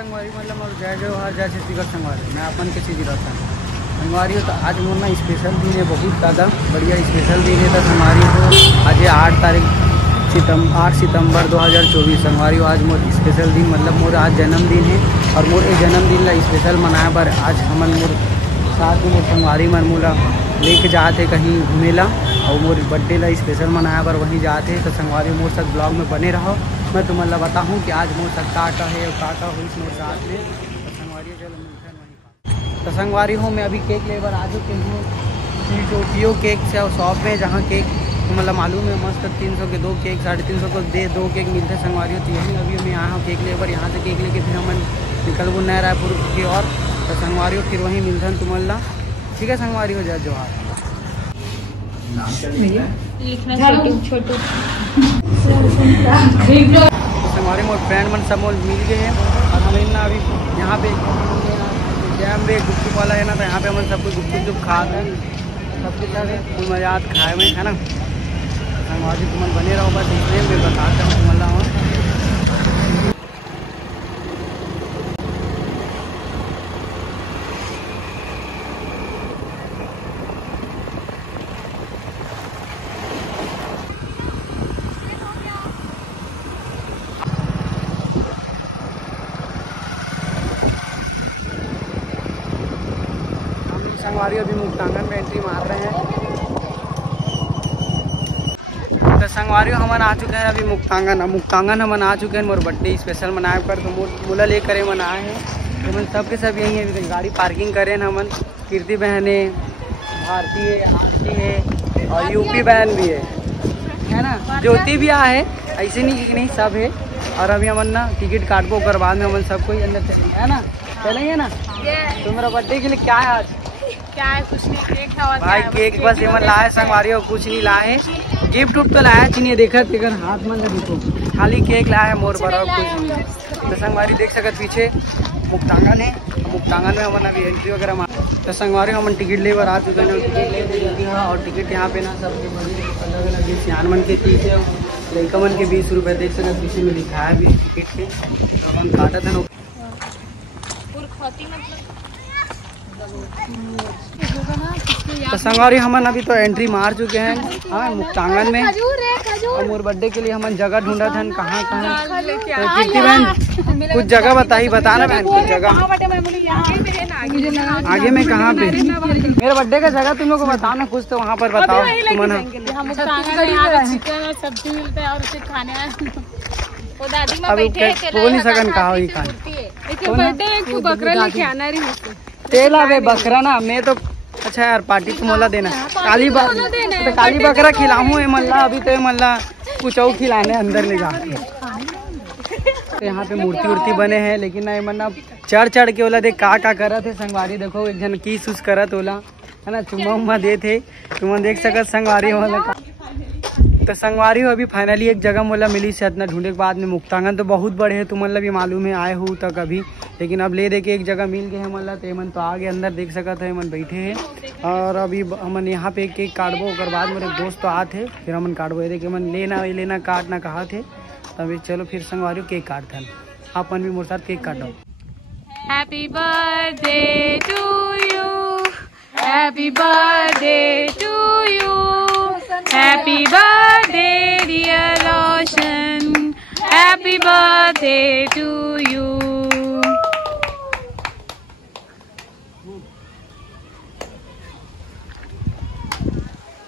संगवारी मतलब और जय जवाहर जय छत्तीसगढ़ संगवारी मैं अपन के चीज़ रहता हूँ संगवारी हो। तो आज मोर ना स्पेशल दिन है, बहुत ज़्यादा बढ़िया स्पेशल दिन है। तो संगवारी हो आज 8 सितंबर 2024 संगवारी हो। आज मोर स्पेशल दिन मतलब मोर आज जन्मदिन है और मोर ये जन्मदिन ला स्पेशल मनाए पर आज हमन मोर साथ में मोर संगवारी मन मोला लेके जाते कहीं घूमेला और मोर बर्थडे ला स्पेशल मनाए पर वहीं जाते। तो संगवारी मोर साथ ब्लॉग में बने रहो। मैं तुम्हें बताऊँ कि आज मोर साथ का है और का हुई मोर साथ में। तो संगवारी चलो मिलते हैं वहीं। तो संगवारी हो मैं अभी केक लेकर आ चुके हूँ टोपियो केक से और शॉप में, जहाँ केक मतलब मालूम है मस्त 300 के 2 केक 350 को 2 केक मिलते हैं संगवारी हो। तो यहीं अभी मैं आया हूँ केक लेकर, यहाँ से केक लेके फिर हम निकल गए नया रायपुर की ओर। तो संगवारी हो फिर वहीं मिलते हैं तुम्हारा, ठीक है संगवारी हो। जय जवाहर। छोटू हमारे मोर फ्रेंड मन सब मोल मिल गए हैं और हम ना अभी यहाँ पे जैम में गुपचुप वाला है ना, तो यहाँ पे हम सब कुछ गुपचुप खाते हैं सब कुछ फुल मजा आता खाए में है ना। हम आज तुम्हें बने रहो बस इसलिए मैं बताता हूँ तुम्हारा। संगवारी अभी मुक्तांगन में एंट्री मार रहे हैं। तो संगवारी हमन आ चुके हैं अभी मुक्तांगन हमन आ चुके हैं। मोर बर्थडे स्पेशल मनाए पर तो मोला लेकर मनाए हैं। तो मन सबके सब यही है, गाड़ी पार्किंग करें हमन। कीर्ति बहन है, भारती है, आरती है और यूपी बहन भी है ना, ज्योति भी आ है। ऐसे नहीं कि नहीं सब है। और अभी हमन ना टिकट काटबो कर बाद में हमन सबको अंदर चलेंगे है ना, चलेंगे ना। तो मेरा बर्थडे के लिए क्या है आज? क्या है? कुछ नहीं, केक है और भाई केक बस एमन लाए संगवारी हो, कुछ नहीं लाए। गिफ्ट उफ्ट तो लाया चाहिए, देखा तेकर हाथ में देखो खाली केक लाया मोर बड़ा कुछ नहीं। तो संगवारी देख सकत पीछे मुक्तांगन है, मुक्तांगन में हमन अभी एंट्री वगैरह मार। तो संगवारी हमन टिकट लेकर आ चुके हैं। टिकट ले और टिकट यहाँ पे ना सब अलग अलग सियान मन के 30 है, लड़का मन के 20 रुपये देख सकत पीछे में लिखा है भी टिकट के। हमन काटा था तो संगवारी हमन अभी तो एंट्री मार चुके हैं हाँ मुक्तांगन में। और मोर बर्थडे के लिए हमन जगह ढूंढा था कहाँ कहाँ। तो कीर्ति बहन कुछ जगह बताना बहन, कुछ जगह आगे में कहाँ पे मेरे बर्थडे का जगह तुम लोग को बताना कुछ तो वहाँ पर बताओ तुम। सब्जी मिलता है और उसे खाने वो दादी अब बोल नहीं सकन कहा हुई खाने बकरा लेके आना रही तेला वे बकरा ना मैं तो अच्छा यार पार्टी तो मोला देना काली बकरा खिलाऊं मल्ला। अभी तो मल्ला कुछ और खिलाने अंदर ले जा। तो यहाँ पे मूर्ति उर्ति बने हैं लेकिन ना मन्ना चढ़ के ओला देख का करत है संगवारी। देखो एक जन की सुस करत ओला है ना, चुम्मा उम्मा दे थे तुम देख सकत संगवारी वाला। तो संगवारी हो अभी फाइनली एक जगह मोला मिली से इतना ढूंढे के बाद में। मुक्तांगन तो बहुत बड़े है, तुम मतलब भी मालूम है आए हो तक अभी, लेकिन अब ले दे के एक जगह मिल गए हैं मतलब। तो मन तो आगे अंदर देख सकते हैं मन बैठे हैं और अभी हमन यहाँ पे केक काटबो और बाद मेरे दोस्त तो आते फिर हमन काटबो। देखे मन लेना काटना कहा थे। तभी चलो फिर संगवारी केक काटते हैं, अपन भी मोर साथ केक काटो। Happy birthday to you, happy birthday to you, happy birthday dear Roshan, happy birthday to you.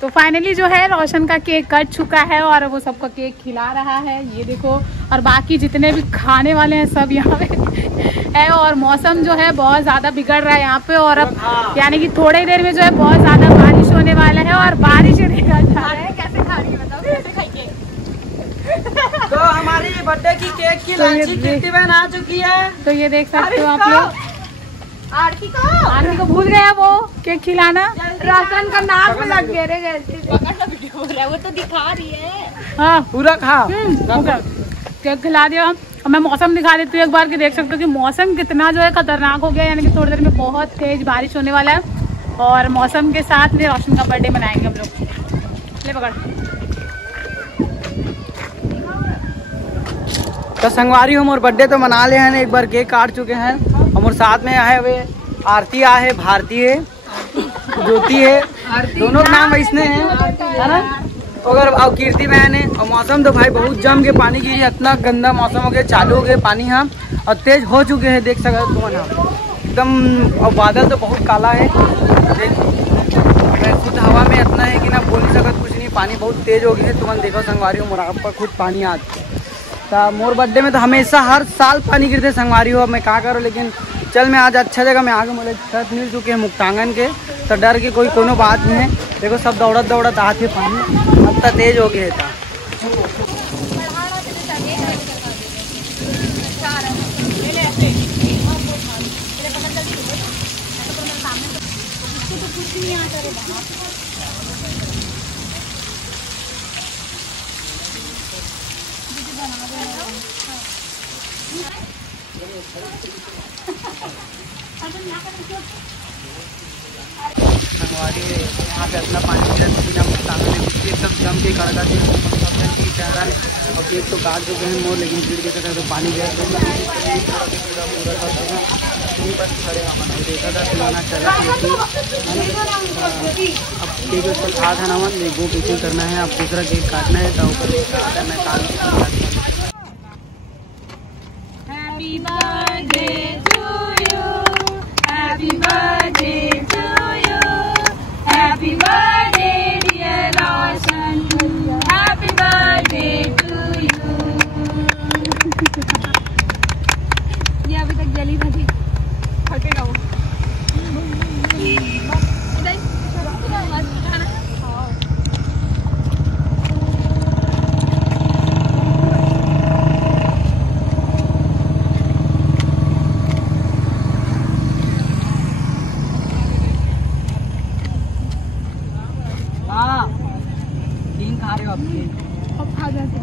तो फाइनली जो है रोशन का केक कट चुका है और वो सबका केक खिला रहा है, ये देखो। और बाकी जितने भी खाने वाले हैं सब यहाँ पे है। और मौसम जो है बहुत ज़्यादा बिगड़ रहा है यहाँ पे और अब यानी कि थोड़ी देर में जो है बहुत ज़्यादा बारिश होने वाला है और बारिश होने जा रहा है। कैसे खा रही है बताओ, कैसे खाइए। तो हमारी बर्थडे की केक की लांची कीर्ति बहन आ चुकी है। तो ये देख सकते हो आप लोग। आरती को भूल गया वो केक खिलाना, राशन का नाम लग गया रे। वो तो दिखा रही है हाँ पूरा खा केक खिला दिया। और मैं मौसम दिखा देती हूँ एक बार कि देख सकते हो कि मौसम कितना जो है खतरनाक हो गया। यानी कि थोड़ी देर में बहुत तेज बारिश होने वाला है और मौसम के साथ में रोशन का बर्थडे मनाएंगे हम लोग। ले पकड़ तो संगवारी हम और बर्थडे तो मना ले हैं, एक बार केक काट चुके हैं। हम साथ में आए वे आरती है, भारती है, ज्योति है, दोनों का नाम इसने है ना। अगर अब कीर्ति बहन है। और मौसम तो भाई बहुत जम के पानी गिरी, इतना गंदा मौसम हो गया, चालू हो गया पानी यहाँ और तेज हो चुके हैं, देख सकते तुम एकदम। और बादल तो बहुत काला है, खुद हवा में इतना है कि ना बोल नहीं सकता कुछ नहीं। पानी बहुत तेज हो गया है, तुम देखो संगवारी हो मोरा पर खुद पानी आता तो मोर बर्थडे में तो हमेशा हर साल पानी गिरते संगवारी हो। मैं क्या करूँ, लेकिन चल मैं आज अच्छा जगह में आगे मुझे छत मिल चुके हैं मुक्तांगन के, तो डर की कोई कोनो बात नहीं है। देखो सब दौड़त आते पानी, अब तक तेज हो गया था। संगवारी यहाँ से अपना पानी एकदम जम के कड़का थी और केक तो काट चुके हैं मोर, लेकिन फिर देखा था तो पानी गया देखा था खिलाना चला। अब केक उसको खा था ना मन वो पीछे करना है, अब दूसरा केक काटना है तो ऊपर मैं काट। Happy birthday to you, happy birthday to you, happy birthday dear Roshan, happy birthday to you। ये अभी तक जली नहीं फटेगा वो। खा रहे हो आप खा जाते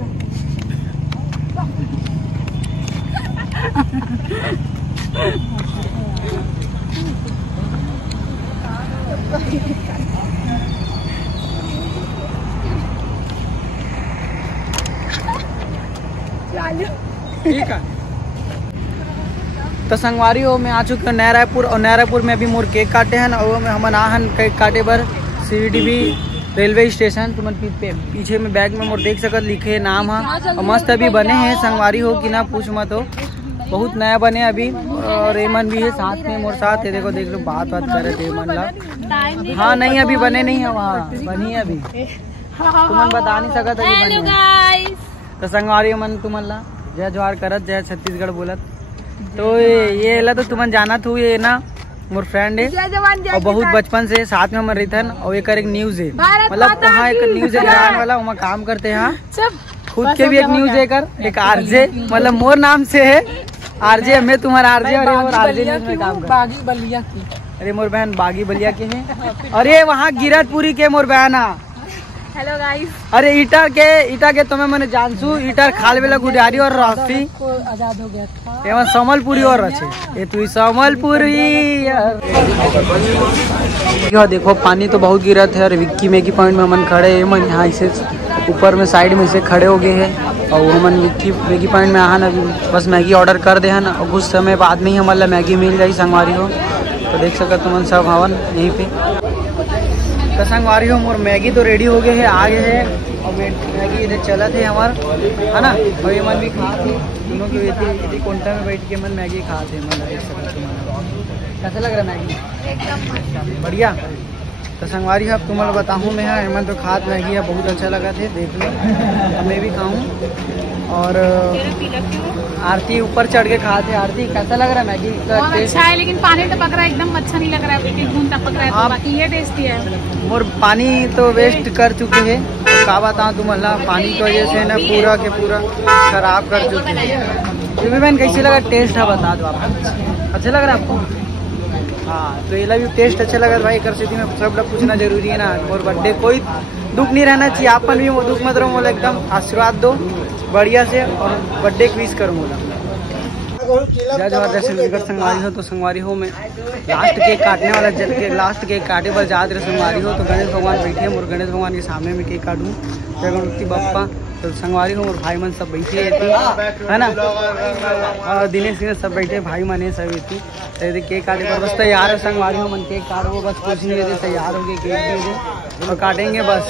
ठीक है। तो संगवारी हो मैं आ चुके नया रायपुर, और नया रायपुर में अभी मोर केक काटे हैं और मैं हम आहन केक काटे बर CDB रेलवे स्टेशन। तुम पीछे में बैग में मोर देख सकत लिखे नाम है, और मस्त अभी बने हैं संगवारी हो कि ना पूछ मत हो, बहुत नया बने अभी। और एमन भी है साथ में मोर साथ है, देखो देख लो बात करे थे एमन ला। हाँ नहीं अभी बने नहीं है, वहाँ बनी है अभी, तुमन बता नहीं सकत अभी बने। तो संगवारी मन तुमन ला जय जवाहर करत, जय छत्तीसगढ़ बोलत। तो ये ला तो तुमन जाना थू, ये ना मोर फ्रेंड है और बहुत बचपन से साथ में हम रहते, और एक न्यूज है मतलब वहाँ एक न्यूज है वाला वहाँ काम करते हैं। खुद के भी एक न्यूज है एक RJ मतलब मोर नाम से है RJ, मैं तुम्हारा RJ और RJ न्यूज में काम बागी बलिया की। अरे मोर बहन बागी बलिया के है, अरे वहाँ गिरतपुरी के मोर बहना। Hello guys. अरे ईटा के तुम्हें मैंने जानसू ईटर खाल वेला गुडियारी और रास्ती आजाद हो गया था, एवं समलपुरी और रचे ये तू समलपुरी यार। देखो पानी तो बहुत गिरा था, और विक्की मैगी पॉइंट में हमन खड़े हैं, मन यहाँ से ऊपर में साइड में से खड़े हो गए हैं, और हमन विक्की मैगी पॉइंट में आहन अभी बस मैगी ऑर्डर कर दे हन, और कुछ समय बाद में ही हमारा मैगी मिल जाए संगवारी हो। तो देख सकते तुमन सब हवन यहीं पे। तो संगवारी हो मोर मैगी तो रेडी हो गए है, आ गए है, और मैगी इधर चला थे हमारा है ना, और ये मन भी खा थे दोनों की इतनी कोंटा में बैठ के मन मैगी खा थे। मन देख सकते कैसा लग रहा है मैगी, एकदम बढ़िया। तो संगवारी अब तुम्हारा बताऊँ मैं, हाँ हेमंत तो खात मैगी है, बहुत अच्छा लगा थे, देख लो मैं भी खाऊँ। और आरती ऊपर चढ़ के खाते। आरती कैसा लग रहा है मैगी का टेस्ट? अच्छा है, लेकिन पानी टपक रहा है, एकदम अच्छा नहीं लग रहा है, खून टपक रहा है, तो बाकी ये टेस्टी है। और पानी तो वेस्ट कर चुके हैं, तो क्या बताऊँ तुम अल्लाह, पानी की वजह से ना पूरा के पूरा खराब कर चुके हैं। बहन कैसे लगा टेस्ट है बता दो आप, अच्छा लग रहा है आपको? हाँ तो ये भी टेस्ट अच्छा लगा भाई, कर स्थिति में सब लोग पूछना जरूरी है ना। और बर्थडे कोई दुख नहीं रहना चाहिए, आपन भी वो दुख मत रहो, बोला एकदम आशीर्वाद दो बढ़िया से, और बर्थडे क्विज करूँ बोला। जय जवाहर जय छत्तीसगढ़। संगवारी हो तो संगवारी हो में लास्ट केक काटने वाला लास्ट केक काटे पर जात रहे संगवारी हो, तो गणेश भगवान बैठे हैं और गणेश भगवान के सामने में केक काटूँ। जय गणपति बप्पा। तो संगवारी हो और भाई मन सब बैठे थी है ना, और दिनेश सब बैठे भाई मन है सब थी। तो केक काटे पर बस तैयार है संगवारी हो मन, केक काट वो बस कुछ नहीं है, तैयार हो गए केक भी और काटेंगे बस।